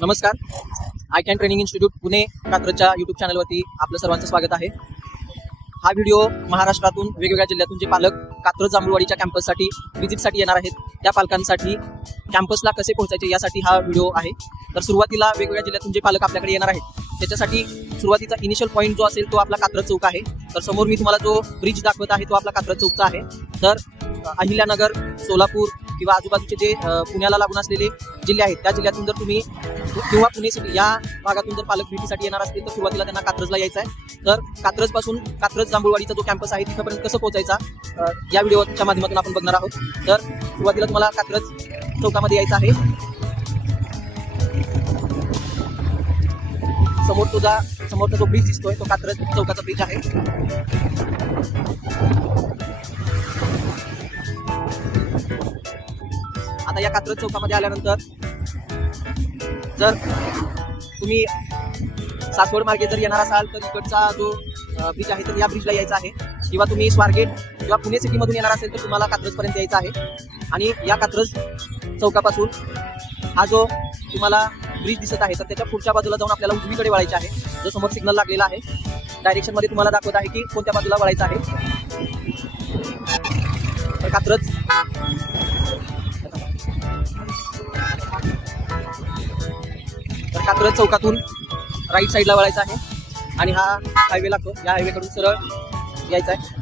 नमस्कार. I can training institute Pune कात्रजच्या YouTube चॅनलवरती आपलं सर्वांचं स्वागत आहे. हा व्हिडिओ महाराष्ट्रातून वेगवेगळ्या जिल्ह्यातून जे पालक कात्रज जांभूळवाडीच्या कॅम्पससाठी व्हिजिटसाठी येणार आहेत त्या पालकांसाठी कॅम्पसला कसे पोहोचायचे यासाठी हा व्हिडिओ आहे. तर सुरुवातीला वेगवेगळ्या जिल्ह्यातून जे पालक आपल्याकडे येणार आहेत त्याच्यासाठी सुरुवातीचा इनिशियल पॉईंट जो असेल तो आपला कात्रज चौक आहे. तर समोर मी तुम्हाला जो ब्रिज दाखवत आहे तो आपला कात्रज चौकचा आहे. तर अहिल्यानगर, सोलापूर किंवा आजूबाजूचे जे पुण्याला लागून असलेले जिल्हे आहेत त्या जिल्ह्यातून जर तुम्ही किंवा पुणे सिटी या भागातून जर पालक भेटीसाठी येणार असतील तर सुरुवातीला त्यांना कात्रजला यायचं आहे. तर कात्रजपासून कात्रज जांभूळवाडीचा जो कॅम्पस आहे तिथपर्यंत कसं पोहोचायचा या व्हिडिओच्या माध्यमातून आपण बघणार आहोत. तर सुरुवातीला तुम्हाला कात्रज चौकामध्ये यायचं आहे. समोरचा जो ब्रिज दिसतोय तो कात्रज चौकाचा ब्रिज आहे. आता या कात्रज चौकामध्ये आल्यानंतर जर तुम्ही सासवड मार्गे जर येणार असाल तर इकडचा जो ब्रिज आहे तर या ब्रिजला यायचं आहे. किंवा तुम्ही स्वारगेट किंवा पुणे सिटीमधून येणार असेल तर तुम्हाला कात्रजपर्यंत यायचं आहे. आणि या कात्रज चौकापासून हा जो तुम्हाला ब्रिज दिसत आहे तर त्याच्या पुढच्या बाजूला जाऊन आपल्याला उजवीकडे वळायचे आहे. जो समोर सिग्नल लागलेला आहे डायरेक्शनमध्ये तुम्हाला दाखवत आहे की कोणत्या बाजूला वळायचं आहे. तर कात्रज चौकातून राईट साईडला वळायचं आहे आणि हा हायवे लागतो. या हायवेकडून सरळ यायचं आहे.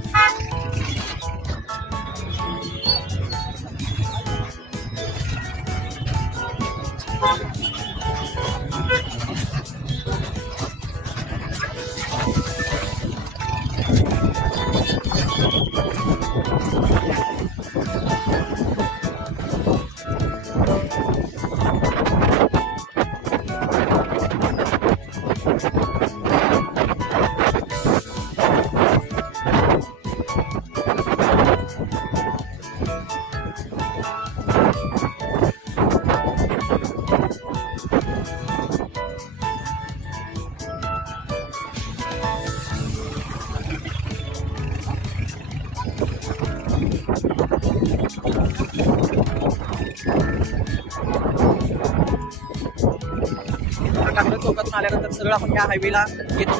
कात्रज चौकातून आल्यानंतर सरळ आपण ह्या हायवेला येतो.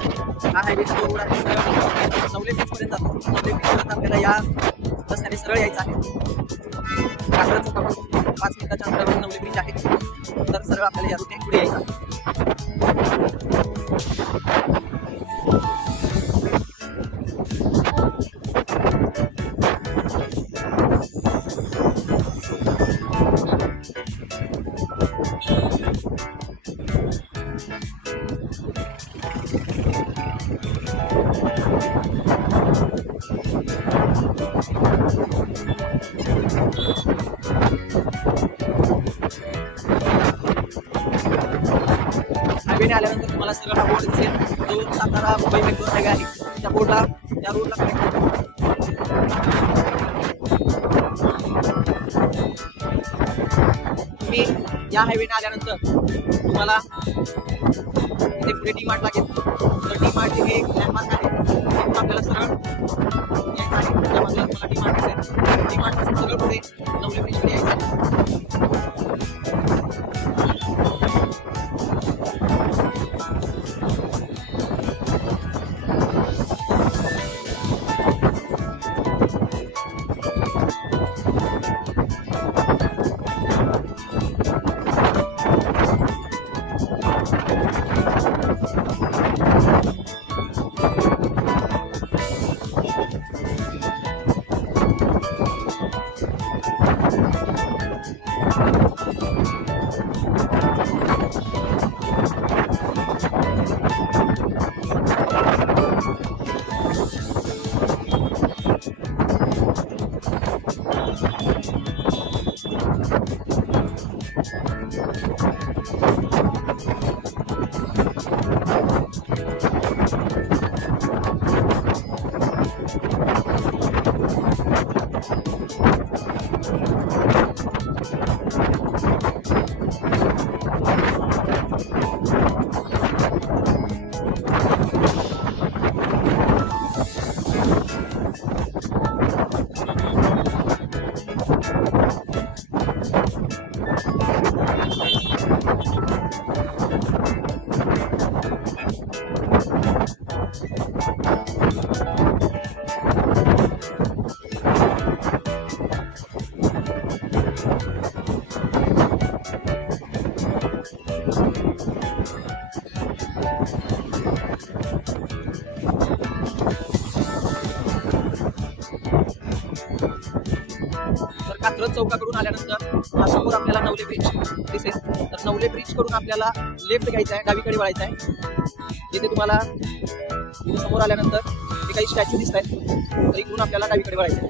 हा हायवेचा जो रोड आहे सरळ नवले बीचपर्यंत जातो. नवले बीचपर्यंत आपल्याला या रस्त्याने सरळ यायचं आहे. कात्रज चौकापासून 5 मिनिटाच्या अंतरावर नवले बीच आहे. तर सरळ आपल्याला या रूटने पुढे यायचं आहे. हायवेने आल्यानंतर तुम्हाला सगळा बोर्ड दिसेल जो सातारा मुंबई मेट्रो हायवे आहे. त्या रोडला कनेक्ट होतो. तुम्ही या हायवेने आल्यानंतर तुम्हाला इथे पुढे डी मार्ट लागेल. तर डी मार्ट हे एक लँडमार्क आहे. तिथून आपल्याला सरळ यायचं आहे. त्या बाजूला तुम्हाला डी मार्ट दिसेल. डी मार्ट पासून सगळं पुढे नवले ब्रिजकडे यायचं आहे. चौकाकडून आल्यानंतर हा समोर आपल्याला नवले ब्रिज दिसेल. तर नवले ब्रिज कडून आपल्याला लेफ्ट घ्यायचा आहे, डावीकडे वळायचं आहे. जिथे तुम्हाला इथे समोर आल्यानंतर हे काही स्टॅच्यू दिसत आहेत, तर इकडून आपल्याला डावीकडे वळायचं आहे.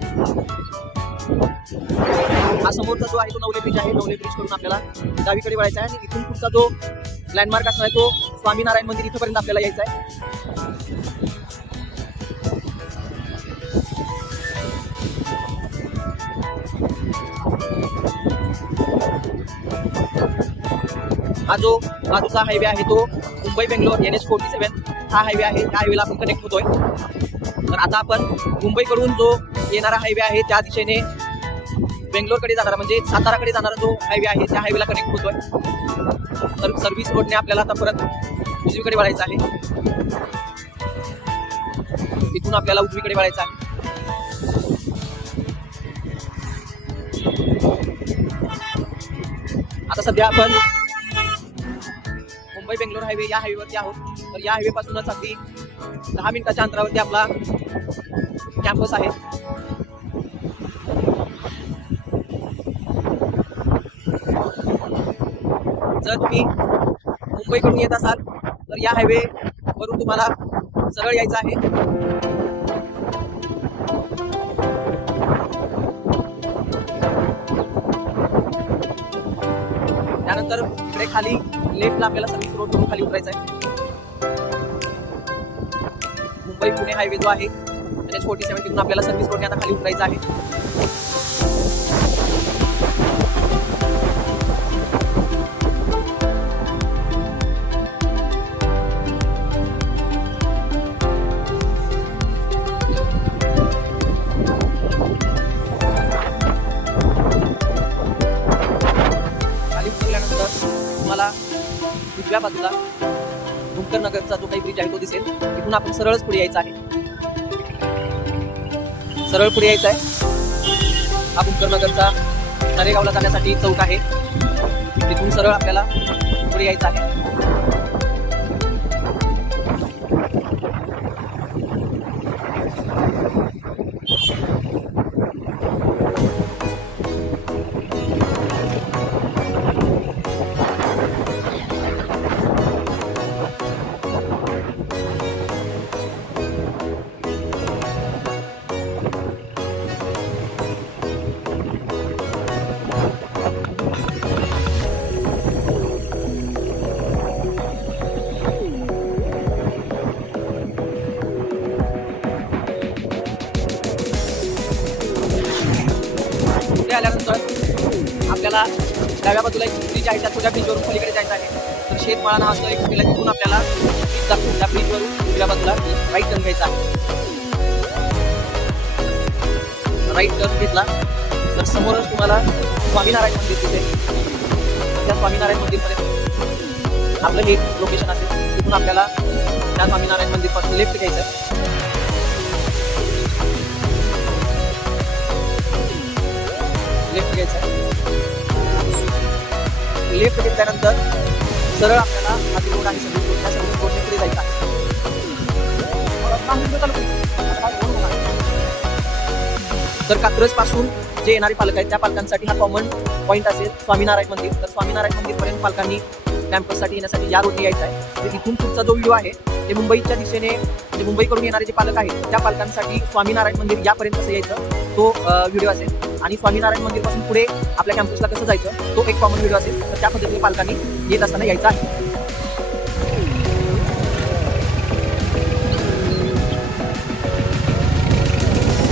हा समोरचा जो आहे तो नवले ब्रिज आहे. नवले ब्रिज कडून आपल्याला डावीकडे वळायचा आहे आणि इथून पुढचा जो लँडमार्क असणार आहे तो स्वामीनारायण मंदिर इथपर्यंत आपल्याला यायचा आहे. हा जो बाजूचा हायवे आहे तो मुंबई बेंगलोर NH47 हा हायवे आहे. त्या हायवेला आपण कनेक्ट होतोय. तर आता आपण मुंबईकडून जो येणारा हायवे आहे त्या दिशेने बेंगलोरकडे जाणारा म्हणजे साताराकडे जाणारा जो हायवे आहे त्या हायवेला कनेक्ट होतोय. तर सर्व्हिस रोडने आपल्याला आता परत उजवीकडे वळायचं आहे. तिथून आपल्याला उजवीकडे वळायचं आहे. आता सध्या आपण मुंबई बेंगलोर हायवे या हायवेवरती आहोत. तर या हायवे पासूनच अगदी 10 मिनिटाच्या अंतरावरती आपला कॅम्पस आहे. जर तुम्ही मुंबईकडून येत असाल तर या हायवे वरून तुम्हाला सरळ यायचं आहे. त्यानंतर इकडे खाली लेफ्टला आपल्याला सर्व्हिस रोड करून खाली उतरायचं आहे. मुंबई पुणे हायवे जो आहे NH47 तिथून आपल्याला सर्व्हिस रोडने आता खाली उतरायचं आहे. तुम्हाला उजव्या बाजूला भूमकर नगरचा जो काही ब्रिज आहे तो दिसेल. तिथून आपण सरळच पुढे यायचं आहे. सरळ पुढे यायचं आहे. हा भूमकर नगरचा नरेगावला जाण्यासाठी चौक आहे. तिथून सरळ आपल्याला पुढे यायचं आहे. आल्यानंतर आपल्याला डाव्या बाजूला एक ब्रिज आहे. त्या छोट्या ब्रिजवरून पलीकडे जायचं आहे. तर शेतमाळा नावाचं एक हॉटेल आहे. तिथून आपल्याला त्या ब्रिजवरून उजव्या बाजूला राईट टर्न घ्यायचा आहे. राईट टर्न घेतला तर समोरच तुम्हाला स्वामीनारायण मंदिर दिसेल. त्या स्वामीनारायण मंदिरपर्यंत आपलं हे लोकेशन असेल. तिथून आपल्याला त्या स्वामीनारायण मंदिरपासून लेफ्ट घ्यायचं आहे. लेफ्ट घ्यायचं आहे. लेफ्ट घेतल्यानंतर सरळ आपल्याला आधी रोड आहे सर्व्हिस रोड, त्या सर्व्हिस रोडने पुढे जायचं आहे. तर कात्रज पासून जे येणारे पालक आहेत त्या पालकांसाठी हा कॉमन पॉईंट असेल स्वामीनारायण मंदिर. तर स्वामीनारायण मंदिरपर्यंत पालकांनी कॅम्पससाठी येण्यासाठी या रोडने यायचं आहे. तर इथून पुढचा जो व्ह्यू आहे ते मुंबईच्या दिशेने म्हणजे मुंबईकडून येणारे जे पालक आहेत त्या पालकांसाठी स्वामीनारायण मंदिर यापर्यंत कसं यायचं तो व्हिडिओ असेल. आणि स्वामीनारायण मंदिरपासून पुढे आपल्या कॅम्पसला कसं जायचं तो एक कॉमन व्हिडिओ असेल. तर त्या पद्धतीने पालकांनी येत असताना यायचं आहे.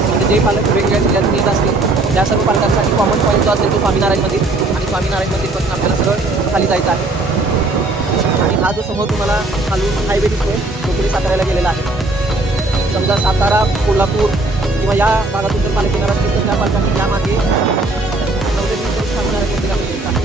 म्हणजे जे पालक वेगवेगळ्या जिल्ह्यातून येत असतील त्या सर्व पालकांसाठी कॉमन पॉईंट जो असेल तो स्वामीनारायण मंदिर. आणि स्वामीनारायण मंदिरपासून आपल्याला सरळ खाली जायचं आहे. आणि हा जो समोर तुम्हाला खालून हायवे दिसतोय तो पुढे साताऱ्याला गेलेला आहे. समजा सातारा कोल्हापूर किंवा या भागातून जर पालक येणार असतील तर त्या पालकांनी यामागे स्वामीनारायण मंदिरामध्ये यायचं आहे.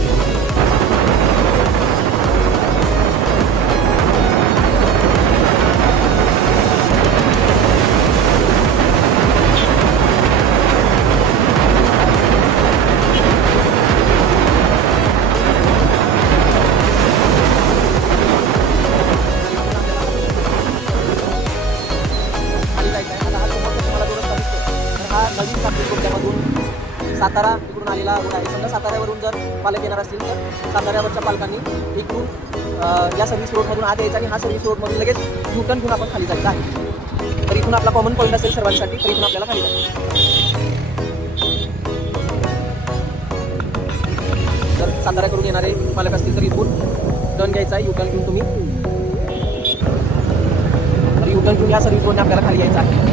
नवीन सातारा तिकडून आलेला येणार असतील तर साताऱ्यावरच्या पालकांनी इकडून या सर्व्हिस रोडमधून आत यायचं आणि हा सर्व्हिस रोडमधून लगेच युटर्न घेऊन आपण खाली जायचं आहे. तर इथून आपला कॉमन पॉईंट असेल सर्वांसाठी, तर इथून आपल्याला खाली जायचं. जर साताऱ्याकडून येणारे पालक असतील तर इथून टर्न घ्यायचा आहे. युटर्न घेऊन तुम्ही युटर्न घेऊन या सर्व्हिस रोडने आपल्याला खाली यायचं आहे.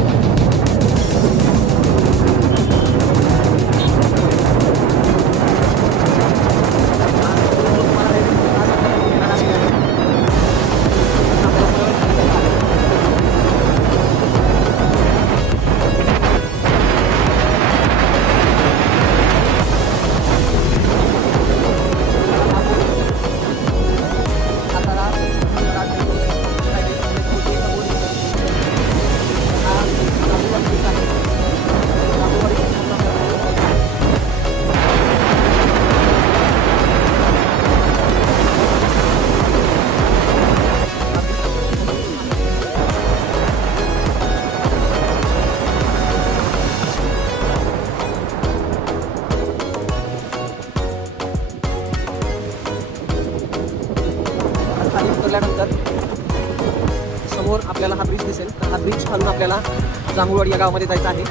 खाली उतरल्यानंतर समोर आपल्याला हा ब्रिज दिसेल. तर हा ब्रिज खालून आपल्याला जांभूळवाडी या गावामध्ये जायचं आहे.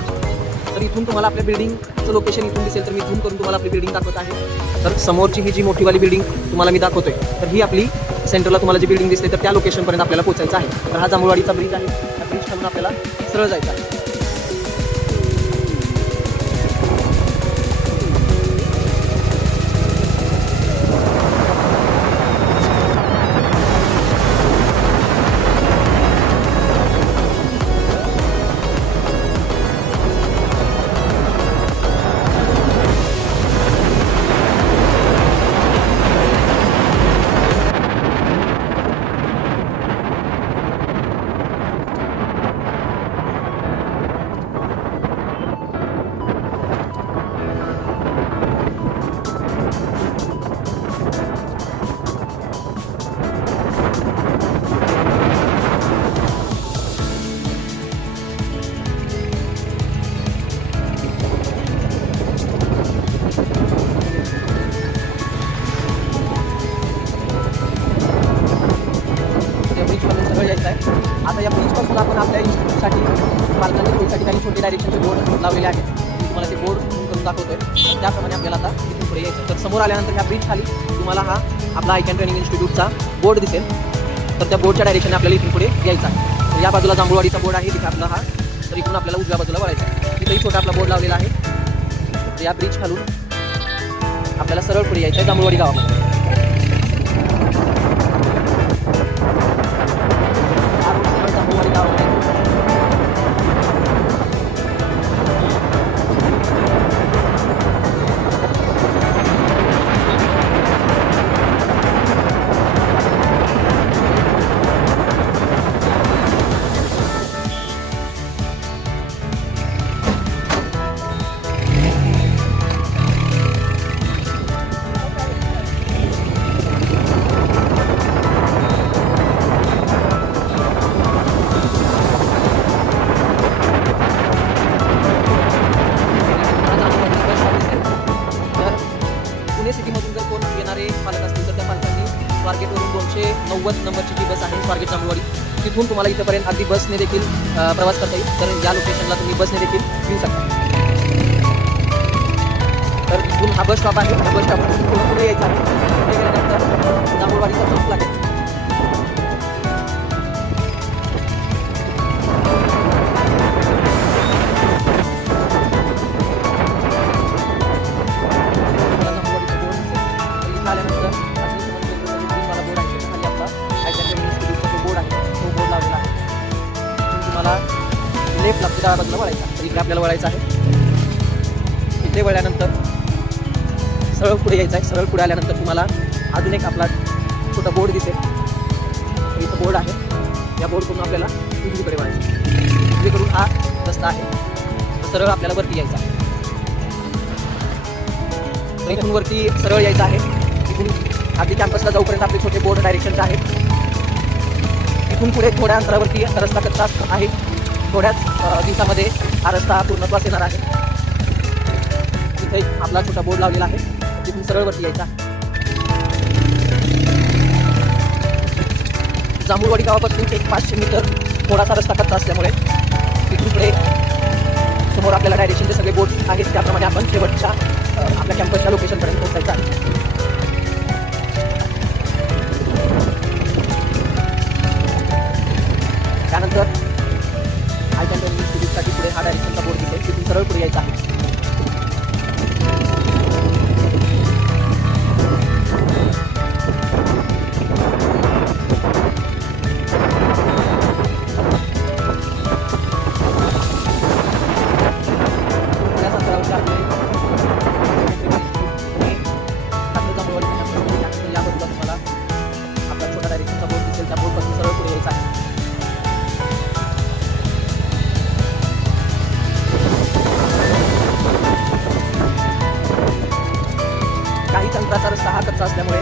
तर इथून तुम्हाला आपल्या बिल्डिंगचं लोकेशन इथून दिसेल. तर मी झूम करून तुम्हाला आपली बिल्डिंग दाखवत आहे. तर समोरची ही जी मोठीवाली बिल्डिंग तुम्हाला मी दाखवतोय, तर ही आपली सेंटरला तुम्हाला जी बिल्डिंग दिसते तर त्या लोकेशनपर्यंत आपल्याला पोहोचायचं आहे. तर हा जांभूळवाडीचा ब्रिज आहे. त्या ब्रिज खालून आपल्याला सरळ जायचं आहे. आता या ब्रिजपासून आपण आपल्या इन्स्टिट्यूटसाठी पालकांच्या सोयीसाठी काही छोटे डायरेक्शनचे बोर्ड लावलेले आहेत. मी तुम्हाला ते बोर्ड करून दाखवतोय. तर त्याप्रमाणे आपल्याला आता इथून पुढे यायचं. तर समोर आल्यानंतर ह्या ब्रिज खाली तुम्हाला हा आपला आयकॅन ट्रेनिंग इन्स्टिट्यूटचा बोर्ड दिसेल. तर त्या बोर्डच्या डायरेक्शनने आपल्याला इथून पुढे यायचं आहे. तर या बाजूला जांभूळवाडीचा बोर्ड आहे तिथे आपला हा. तर इथून आपल्याला उजव्या बाजूला वळायचं आहे. तिथेही छोटा आपला बोर्ड लावलेला आहे. तर या ब्रिज खालून आपल्याला सरळ पुढे यायचं आहे जांभूळवाडी गावामध्ये. जांभूळवाडी गावामध्ये सिटीमधून जर कोण येणारे पालक असतील तर त्या पालकांनी स्वारगेटवरून 290 नंबरची जी बस आहे स्वारगेट जांभूळवाडी, तिथून तुम्हाला इथंपर्यंत अगदी बसने देखील प्रवास करता येईल. तर या लोकेशनला तुम्ही बसने देखील येऊ शकता. तर इथून हा बस स्टॉप आहे. बस स्टॉपपासून थोडं पुढे यायचं आहे. पुढे गेल्यानंतर जांभूळवाडीचा चौक लागेल. लेफ्ट लागते डाव्या बाजूला वळायचा. तर इकडे आपल्याला वळायचं आहे. इकडे वळल्यानंतर सरळ पुढे यायचं आहे. सरळ पुढे आल्यानंतर तुम्हाला अजून एक आपला छोटा बोर्ड दिसेल. तर इथं बोर्ड आहे. या बोर्डकडून आपल्याला उजवीकडे वळायचं. उजवीकडून हा रस्ता आहे. तर सरळ आपल्याला वरती यायचा आहे. तर इथून वरती सरळ यायचं आहे. इथून आधी कॅम्पसला जाऊपर्यंत आपले छोटे बोर्ड डायरेक्शनचे आहेत. इथून पुढे थोड्या अंतरावरती रस्ता कच्चा आहे. थोड्याच दिवसामध्ये हा रस्ता पूर्णत्वास येणार आहे. तिथे आपला छोटा बोर्ड लावलेला आहे. तिथून सरळ वरती यायचा. जांभूळवाडी गावापासून एक 500 मीटर थोडासा रस्ता कच्चा असल्यामुळे तिथून पुढे समोर आपल्याला डायरेक्शनचे सगळे बोर्ड आहेत, त्याप्रमाणे आपण शेवटच्या आपल्या कॅम्पसच्या लोकेशनपर्यंत पोहोचायचं आहे. त्यानंतर आय कॅन ट्रेनिंग इन्स्टिट्यूटसाठी पुढे हा डायरेक्शनचा बोर्ड दिसेल, तिथून सरळ पुढे यायचं आहे. काही तंत्राचा रस्ता हा कच्चा असल्यामुळे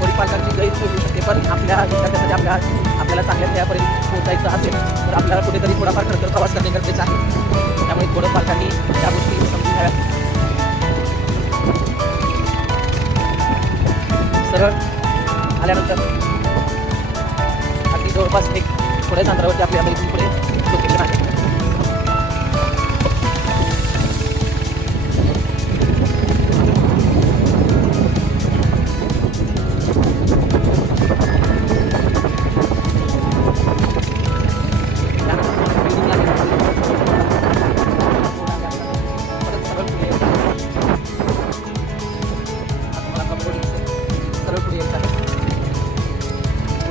थोडी पालकांची गैरसोय होऊ शकते, पण आपल्या विद्यार्थ्यांसाठी आपल्याला चांगल्या ध्येयापर्यंत पोहोचायचं असेल तर आपल्याला कुठेतरी थोडाफार खडतर प्रवास करणे गरजेचं आहे. त्यामुळे थोडं पालकांनी त्या गोष्टी समजून घ्याव्यात. सरळ आल्यानंतर अगदी जवळपास एक थोड्याच अंतरावरती आपल्या इथून पुढे लोकेशन आहे.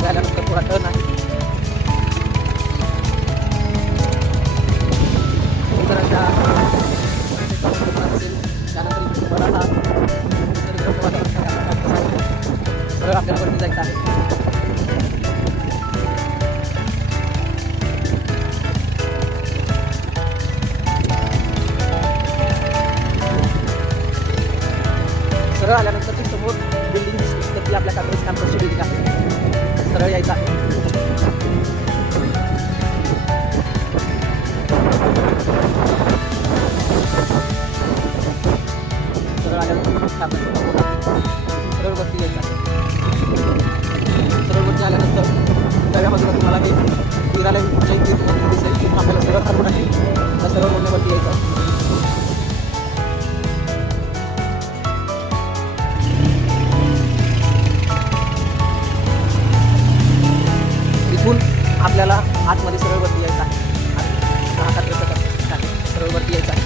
झाल्यानंतर थोडा टर्न आहे. त्यानंतर तुम्हाला सरळ आपल्याला वरती जायचं आहे. सरळ आल्यानंतर ती समोर बिल्डिंग दिसली तर ती आपल्या कात्रज कॅम्पसची बिल्डिंग आहे. सरळ यायचं आहे. सरळ आल्यानंतर सरळ वरती यायचं आहे. सरळ वरती आल्यानंतर डाव्या बाजूला तुम्हाला हे फिरायला दिसेल, तिथून आपल्याला सरळ रोड आहे, त्या सरळ रोडवरती यायचं आहे. तिथून आपल्याला आतमध्ये सरळ वरती यायचं आहे. सरळ वरती यायचं आहे.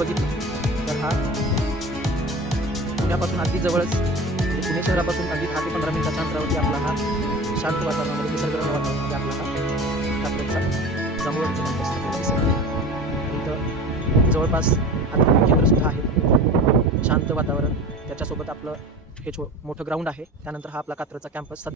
बघितलं तर हा पुण्यापासून अगदी जवळच, पुणे शहरापासून अगदी 10 ते 15 मिनिटाच्या अंतरावरती आपला हा शांत वातावरणामध्ये निसर्गरम्य वातावरणामध्ये आपला हा कात्रजचा जांभूळवाडीचा कॅम्पस दिसेल. इथं जवळपास आता केंद्रसुद्धा आहे, शांत वातावरण, त्याच्यासोबत आपलं हे मोठं ग्राउंड आहे. त्यानंतर हा आपला कात्रजचा कॅम्पस